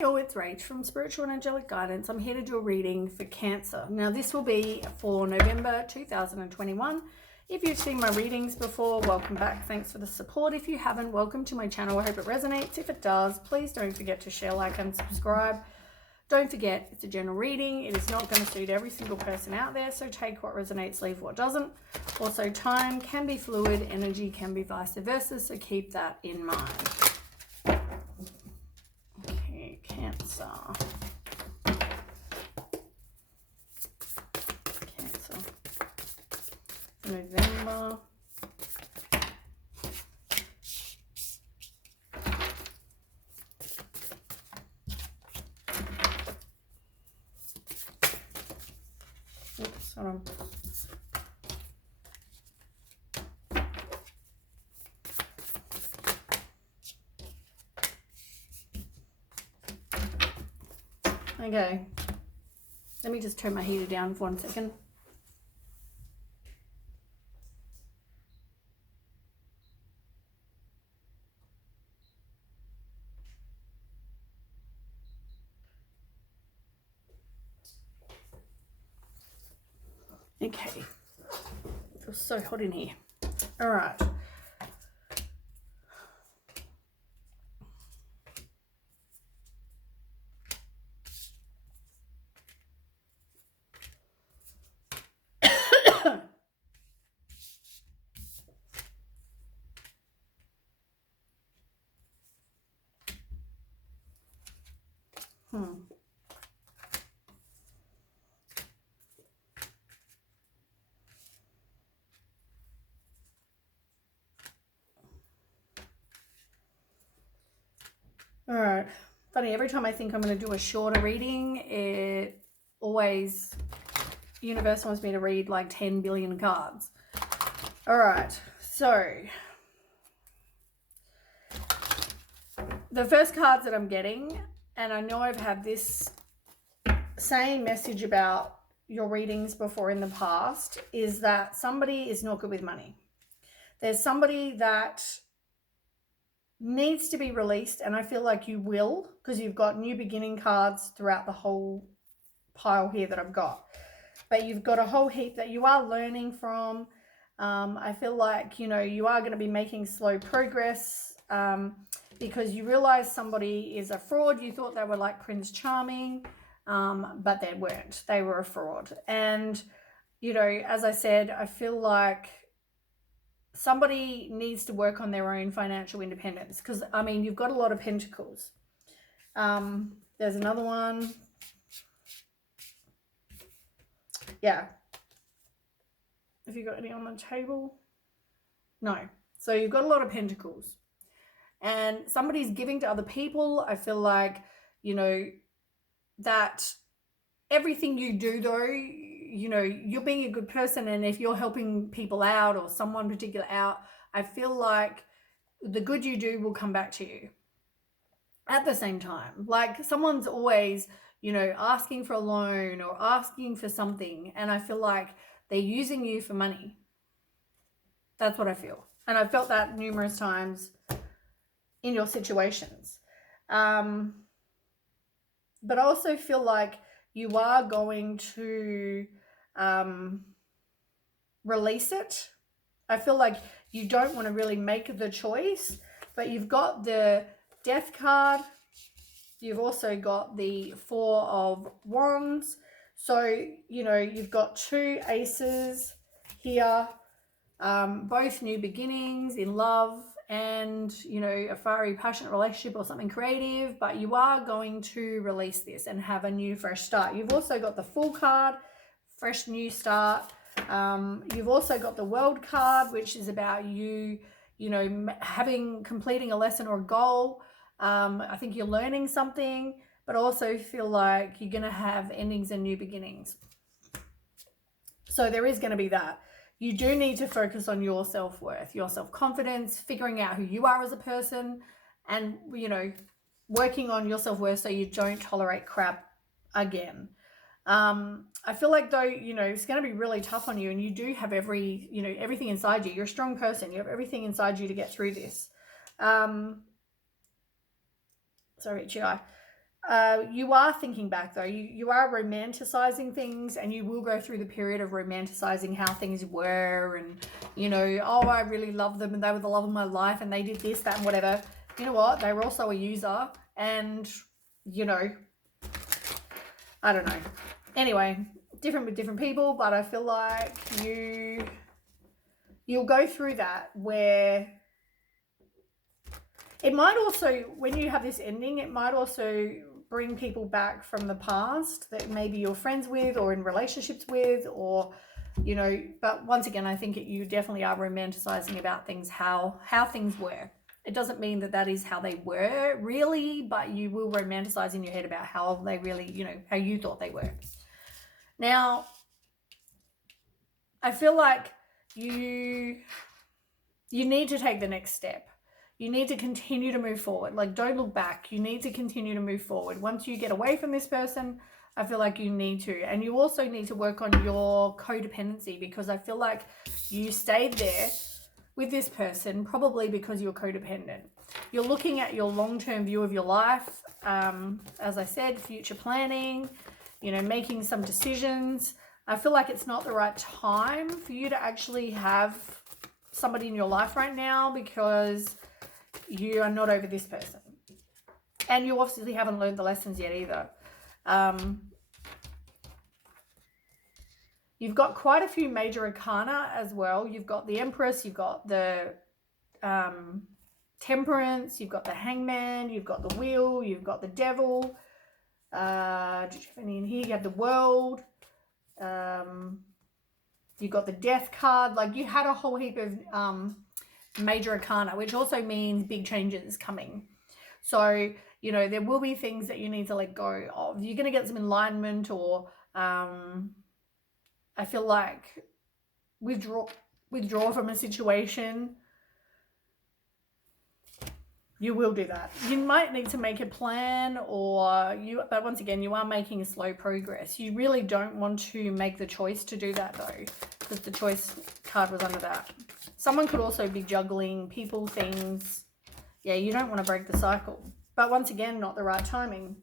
Hello, it's Rach from Spiritual and Angelic Guidance. I'm here to do a reading for Cancer. Now, this will be for November 2021. If you've seen my readings before, welcome back. Thanks for the support. If you haven't, welcome to my channel. I hope it resonates. If it does, please don't forget to share, like, and subscribe. Don't forget, it's a general reading. It is not going to suit every single person out there, so take what resonates, leave what doesn't. Also, time can be fluid, energy can be vice versa, so keep that in mind. Cancer. November. Oops, hold on. Okay, let me just turn my heater down for 1 second. Okay, it feels so hot in here. All right. All right. Funny, every time I think I'm going to do a shorter reading, it always, universe wants me to read like 10 billion cards. All right. So, the first cards that I'm getting, and I know I've had this same message about your readings before in the past, is that somebody is not good with money. There's somebody that needs to be released, and I feel like you will, because you've got new beginning cards throughout the whole pile here that I've got. But you've got a whole heap that you are learning from. I feel like, you are going to be making slow progress because you realize somebody is a fraud. You thought they were like Prince Charming, but they weren't. They were a fraud. And, as I said, I feel like somebody needs to work on their own financial independence because, you've got a lot of pentacles. There's another one. Yeah. Have you got any on the table? No. So you've got a lot of pentacles. And somebody's giving to other people. I feel like, that everything you do, though, you're being a good person, and if you're helping people out or someone particular out, I feel like the good you do will come back to you at the same time. Like someone's always, asking for a loan or asking for something, and I feel like they're using you for money. That's what I feel. And I've felt that numerous times in your situations. But I also feel like you are going to release it. I feel like you don't want to really make the choice, but you've got the Death card. You've also got the Four of Wands. So, you've got two aces here, both new beginnings in love and, a fiery, passionate relationship or something creative, but you are going to release this and have a new, fresh start. You've also got the Fool card, fresh new start. You've also got the World card, which is about you, completing a lesson or a goal. I think you're learning something, but also feel like you're going to have endings and new beginnings. So there is going to be that. You do need to focus on your self-worth, your self-confidence, figuring out who you are as a person, and, working on your self-worth so you don't tolerate crap again. I feel like, though, it's going to be really tough on you, and you do have everything inside you. You're a strong person. You have everything inside you to get through this. Sorry, Chi. You are thinking back though. You are romanticizing things, and you will go through the period of romanticizing how things were, and oh, I really love them, and they were the love of my life, and they did this, that, and whatever. You know what? They were also a user, and I don't know. Anyway, different with different people, but I feel like you'll go through that where it might also, when you have this ending, it might also bring people back from the past that maybe you're friends with or in relationships with, or but once again, I think you definitely are romanticizing about things, how things were. It doesn't mean that is how they were really, but you will romanticize in your head about how they really, how you thought they were. Now, I feel like you need to take the next step. You need to continue to move forward. Like, don't look back. You need to continue to move forward. Once you get away from this person, I feel like you need to. And you also need to work on your codependency, because I feel like you stayed there with this person probably because you're codependent. You're looking at your long-term view of your life. As I said, future planning, making some decisions. I feel like it's not the right time for you to actually have somebody in your life right now, because you are not over this person, and you obviously haven't learned the lessons yet either. You've got quite a few major arcana as well. You've got the Empress, you've got the Temperance, you've got the Hangman, you've got the Wheel, you've got the Devil. Did you have any in here? You have the World. You've got the Death card. Like, you had a whole heap of major arcana, which also means big changes coming. So, there will be things that you need to let go of. You're going to get some enlightenment, or I feel like withdraw from a situation. You will do that. You might need to make a plan, but once again, you are making a slow progress. You really don't want to make the choice to do that though, because the choice card was under that. Someone could also be juggling people, things. Yeah, you don't want to break the cycle. But once again, not the right timing.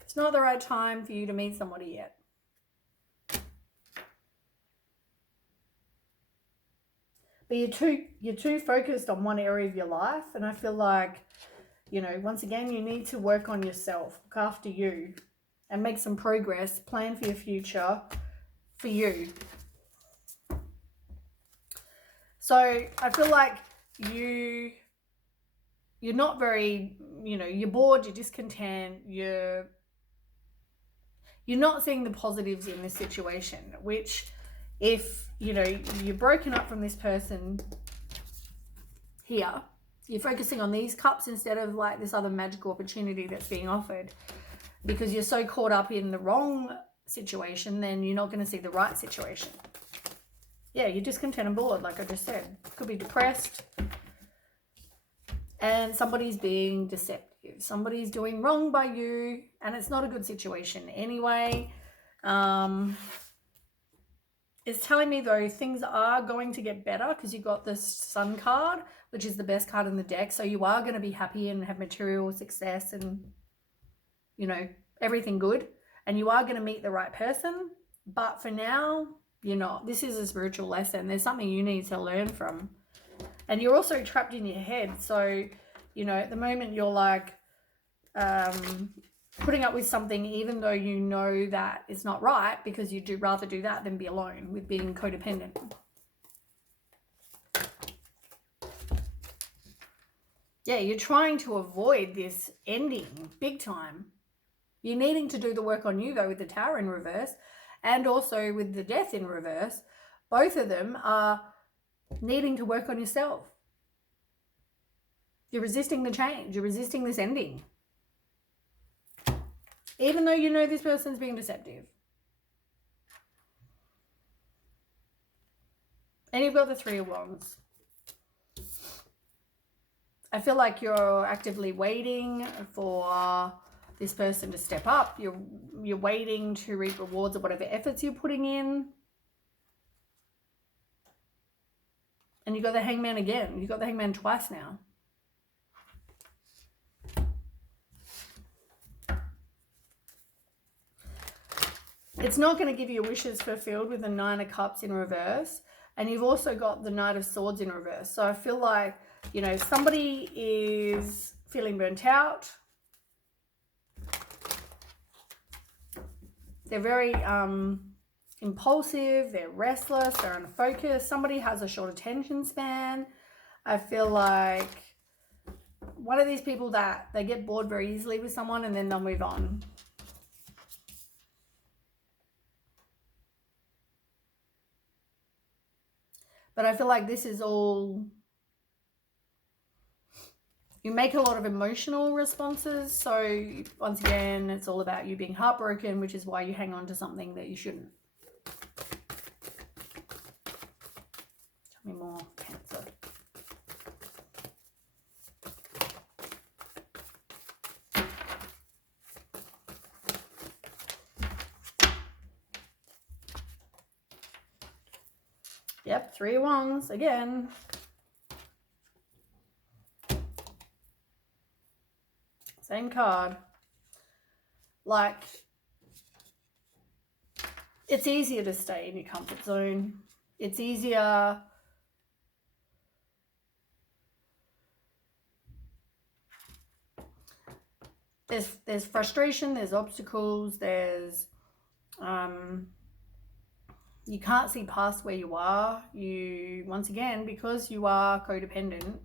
It's not the right time for you to meet somebody yet. But you're too focused on one area of your life, and I feel like, once again, you need to work on yourself, look after you, and make some progress, plan for your future, for you. So I feel like you're not very, you're bored, you're discontent, you're not seeing the positives in this situation, which, if you're broken up from this person here, you're focusing on these cups instead of like this other magical opportunity that's being offered, because you're so caught up in the wrong situation, then you're not going to see the right situation. Yeah, you're discontent and bored, like I just said. Could be depressed, and somebody's being deceptive. Somebody's doing wrong by you, and it's not a good situation anyway. It's telling me though, things are going to get better, because you got this Sun card, which is the best card in the deck. So you are going to be happy and have material success and, everything good. And you are going to meet the right person. But for now, you're not. This is a spiritual lesson. There's something you need to learn from. And you're also trapped in your head. So, at the moment you're like putting up with something even though you know that it's not right, because you do rather do that than be alone with being codependent. Yeah, you're trying to avoid this ending big time. You're needing to do the work on you though, with the Tower in reverse and also with the Death in reverse. Both of them are needing to work on yourself. You're resisting the change. You're resisting this ending. Even though you know this person's being deceptive. And you've got the Three of Wands. I feel like you're actively waiting for this person to step up. You're waiting to reap rewards of whatever efforts you're putting in. And you got the Hangman again. You got the Hangman twice now. It's not going to give you wishes fulfilled with the Nine of Cups in reverse. And you've also got the Knight of Swords in reverse. So I feel like, you know, somebody is feeling burnt out. They're very impulsive. They're restless. They're unfocused. Somebody has a short attention span. I feel like one of these people that they get bored very easily with someone and then they'll move on. But I feel like this is all, you make a lot of emotional responses. So once again, it's all about you being heartbroken, which is why you hang on to something that you shouldn't. Tell me more, Cancer. Yep, 3 of Wands again. Same card. Like, it's easier to stay in your comfort zone. It's easier. There's frustration, there's obstacles, there's you can't see past where you are. You, once again, because you are codependent,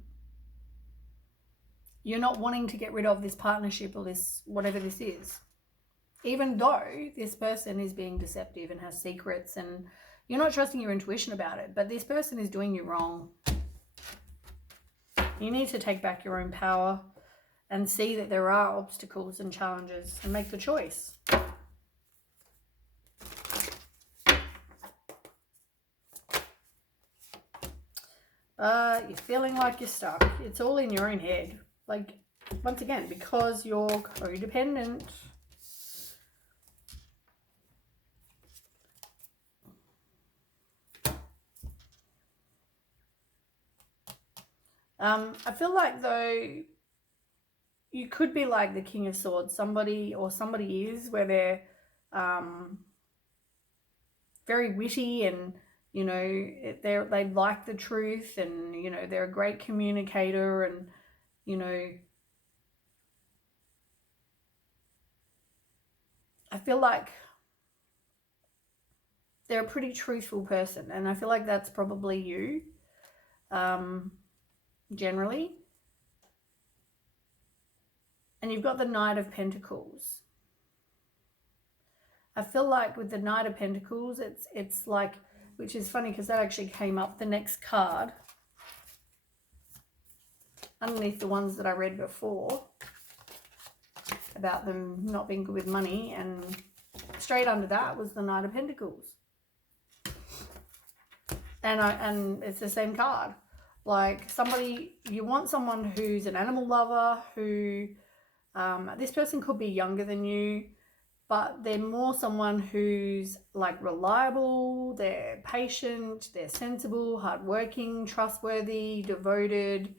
you're not wanting to get rid of this partnership or this, whatever this is. Even though this person is being deceptive and has secrets and you're not trusting your intuition about it, but this person is doing you wrong. You need to take back your own power and see that there are obstacles and challenges and make the choice. You're feeling like you're stuck. It's all in your own head. Like, once again, because you're codependent. I feel like, though, you could be like the King of Swords. Somebody is, where they're very witty and, you know, they like the truth and, you know, they're a great communicator and, you know, I feel like they're a pretty truthful person, and I feel like that's probably you, generally. And you've got the Knight of Pentacles. I feel like with the Knight of Pentacles, it's like, which is funny because that actually came up the next card underneath the ones that I read before about them not being good with money, and straight under that was the Knight of Pentacles. And it's the same card. Like, somebody, you want someone who's an animal lover, who this person could be younger than you, but they're more someone who's like reliable, they're patient, they're sensible, hardworking, trustworthy, devoted,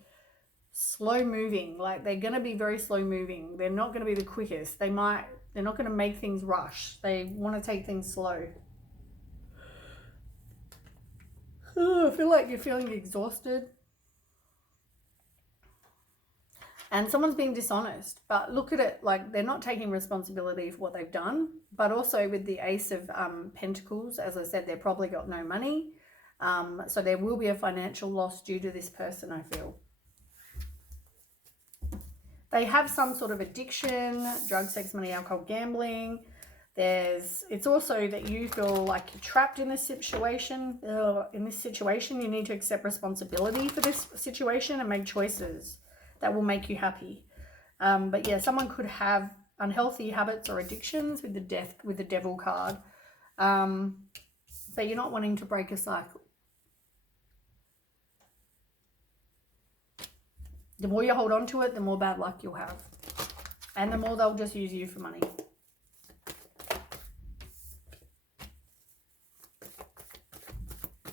slow moving. Like, they're going to be very slow moving. They're not going to be the quickest. They're not going to make things rush. They want to take things slow. I feel like you're feeling exhausted. And someone's being dishonest, but look at it like they're not taking responsibility for what they've done. But also with the Ace of Pentacles, as I said, they've probably got no money. So there will be a financial loss due to this person, I feel. They have some sort of addiction, drug, sex, money, alcohol, gambling. It's also that you feel like you're trapped in this situation. In this situation, you need to accept responsibility for this situation and make choices that will make you happy. But yeah, someone could have unhealthy habits or addictions with the Devil card. But you're not wanting to break a cycle. The more you hold on to it, the more bad luck you'll have. And the more they'll just use you for money.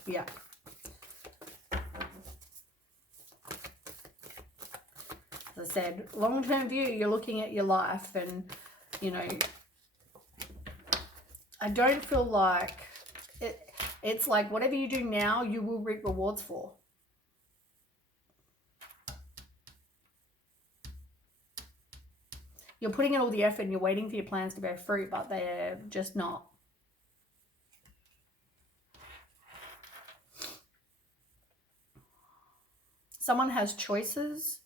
Yeah. As I said, long-term view, you're looking at your life and, you know, I don't feel like it's like whatever you do now, you will reap rewards for. You're putting in all the effort and you're waiting for your plans to bear fruit, but they're just not. Someone has choices.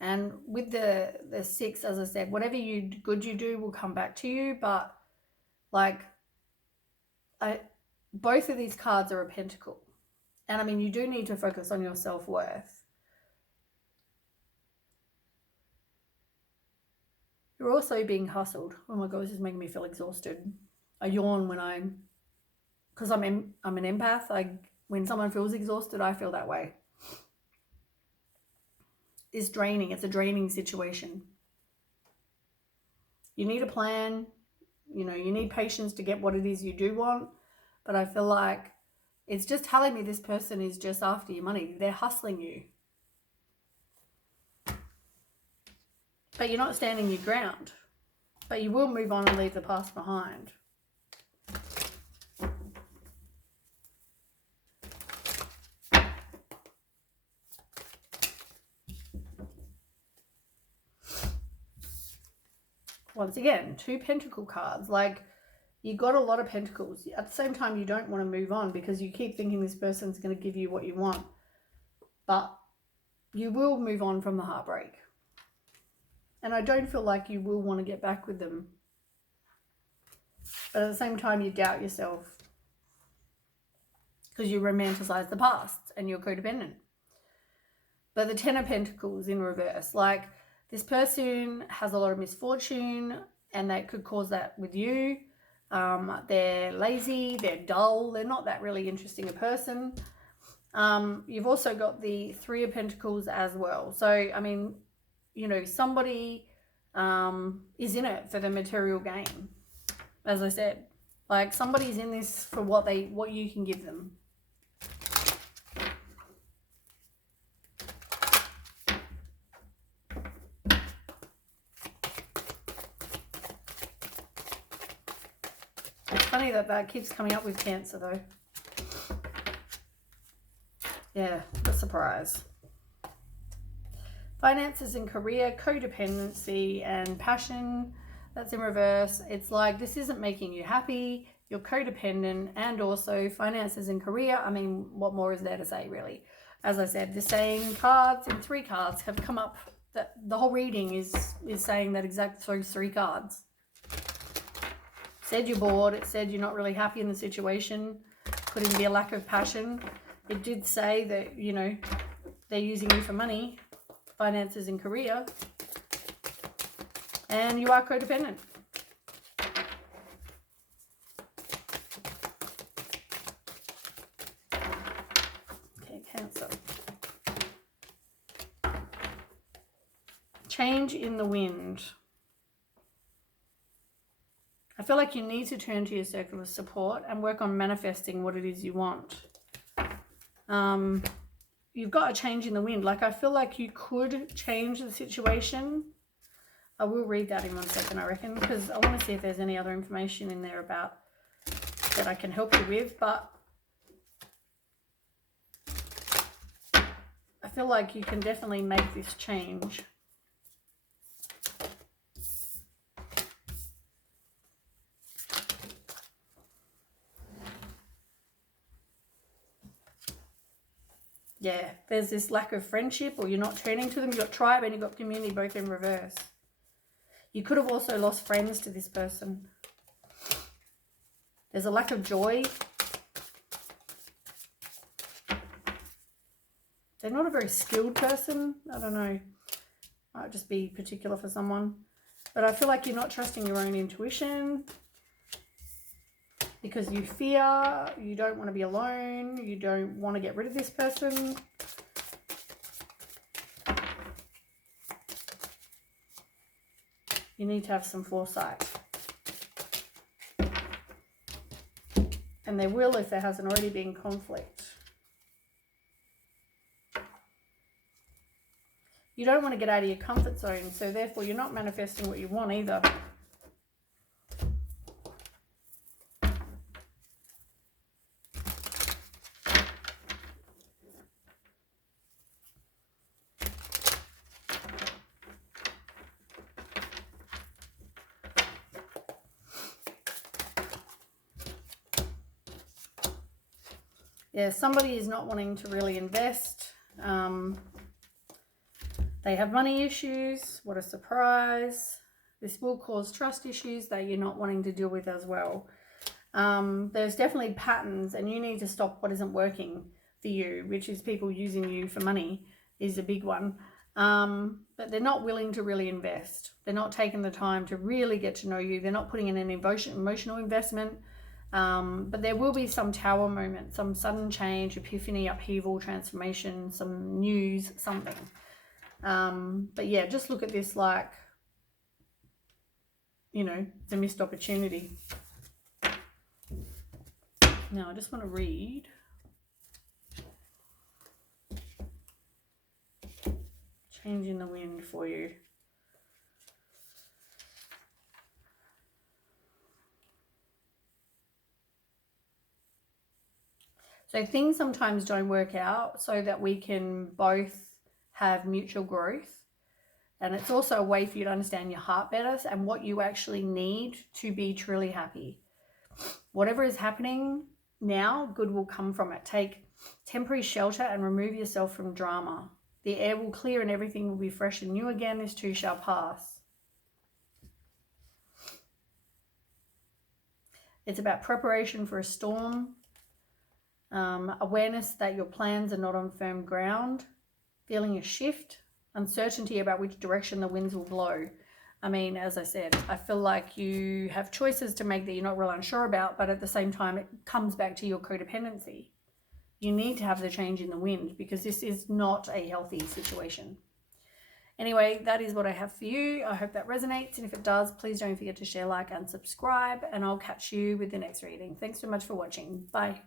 And with the 6, as I said, whatever good you do will come back to you. But like, both of these cards are a pentacle. And I mean, you do need to focus on your self-worth. You're also being hustled. Oh my God, this is making me feel exhausted. I yawn when because I'm an empath. When someone feels exhausted, I feel that way. It's draining. It's a draining situation. You need a plan. You know, you need patience to get what it is you do want. But I feel like it's just telling me this person is just after your money. They're hustling you. But you're not standing your ground. But you will move on and leave the past behind. Once again, 2 pentacle cards. Like, you got a lot of pentacles. At the same time, you don't want to move on because you keep thinking this person's going to give you what you want. But you will move on from the heartbreak. And I don't feel like you will want to get back with them. But at the same time, you doubt yourself because you romanticize the past and you're codependent. But the 10 of Pentacles in reverse, like, this person has a lot of misfortune and that could cause that with you. They're lazy, they're dull, they're not that really interesting a person. You've also got the 3 of Pentacles as well. So, I mean, you know, somebody is in it for the material gain. As I said, like, somebody's in this for what you can give them. It's funny that keeps coming up with Cancer, though. Yeah, a surprise. Finances and career, codependency and passion. That's in reverse. It's like this isn't making you happy. You're codependent, and also finances and career. I mean, what more is there to say, really? As I said, the same cards in 3 cards have come up. That the whole reading is saying that exact those 3 cards. Said you're bored. It said you're not really happy in the situation. Could even be a lack of passion. It did say that, you know, they're using you for money, finances and career, and you are codependent. Okay, Cancer. Change in the wind. I feel like you need to turn to your circle of support and work on manifesting what it is you want. You've got a change in the wind. Like, I feel like you could change the situation. I will read that in 1 second, I reckon, because I want to see if there's any other information in there about that I can help you with. But I feel like you can definitely make this change. Yeah, there's this lack of friendship, or you're not turning to them. You've got tribe and you've got community, both in reverse. You could have also lost friends to this person. There's a lack of joy. They're not a very skilled person. I don't know. Might just be particular for someone. But I feel like you're not trusting your own intuition because you fear, you don't want to be alone, you don't want to get rid of this person. You need to have some foresight. And there will if there hasn't already been conflict. You don't want to get out of your comfort zone, so therefore you're not manifesting what you want either. Yeah, somebody is not wanting to really invest. They have money issues. What a surprise. This will cause trust issues that you're not wanting to deal with as well. There's definitely patterns, and you need to stop what isn't working for you, which is people using you for money is a big one. But they're not willing to really invest. They're not taking the time to really get to know you. They're not putting in an emotional investment. But there will be some tower moment, some sudden change, epiphany, upheaval, transformation, some news, something. But yeah, just look at this like, you know, it's a missed opportunity. Now I just want to read Change in the Wind for you. So things sometimes don't work out so that we can both have mutual growth. And it's also a way for you to understand your heart better and what you actually need to be truly happy. Whatever is happening now, good will come from it. Take temporary shelter and remove yourself from drama. The air will clear and everything will be fresh and new again. This too shall pass. It's about preparation for a storm, awareness that your plans are not on firm ground, feeling a shift, uncertainty about which direction the winds will blow. I mean, as I said, I feel like you have choices to make that you're not real unsure about, but at the same time, it comes back to your codependency. You need to have the change in the wind because this is not a healthy situation. Anyway, that is what I have for you. I hope that resonates. And if it does, please don't forget to share, like, and subscribe. And I'll catch you with the next reading. Thanks so much for watching. Bye.